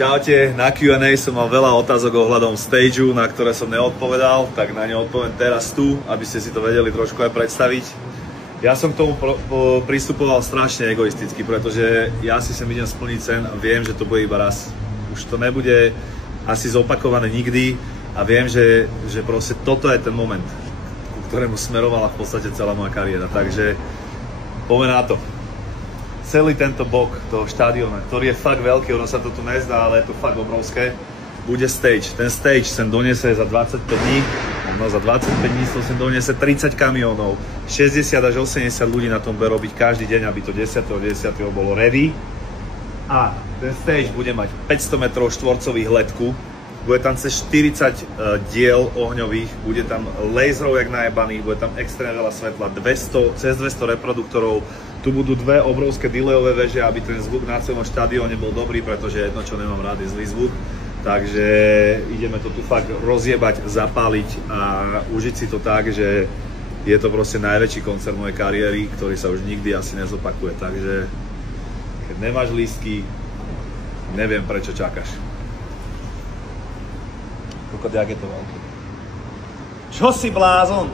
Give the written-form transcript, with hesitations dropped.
Čaute, na Q&A som mal veľa otázok ohľadom stageu, na ktoré som neodpovedal, tak na ne odpoviem teraz tu, aby ste si to vedeli trošku aj predstaviť. Ja som k tomu pristupoval strašne egoisticky, pretože ja si sem idem splniť sen a viem, že to bude iba raz. Už to nebude asi zopakované nikdy a viem, že proste toto je ten moment, ku ktorému smerovala v podstate celá moja kariéra. Takže poďme na to. Celý tento bok toho štádiona, ktorý je fakt veľký, ono sa to tu nezdá, ale je to fakt obrovské, bude stage. Ten stage sem donese za 25 dní, no za 25 dní to sem donese 30 kamiónov, 60 až 80 ľudí na tom bude robiť každý deň, aby to 10.10. bolo ready. A ten stage bude mať 500 metrov štvorcových letku, bude tam cez 40 diel ohňových, bude tam laserov jak najebaných, bude tam extrémne veľa svetla, cez 200 reproduktorov. Tu budú dve obrovské delayové veže, aby ten zvuk na celom štadióne bol dobrý, pretože jedno, čo nemám rád, je zlý zvuk. Takže ideme to tu fakt rozjebať, zapáliť a užiť si to tak, že je to proste najväčší koncert mojej kariéry, ktorý sa už nikdy asi nezopakuje. Takže keď nemáš lístky, neviem prečo čakáš. Kokot, jak je to veľké. Čo si blázon?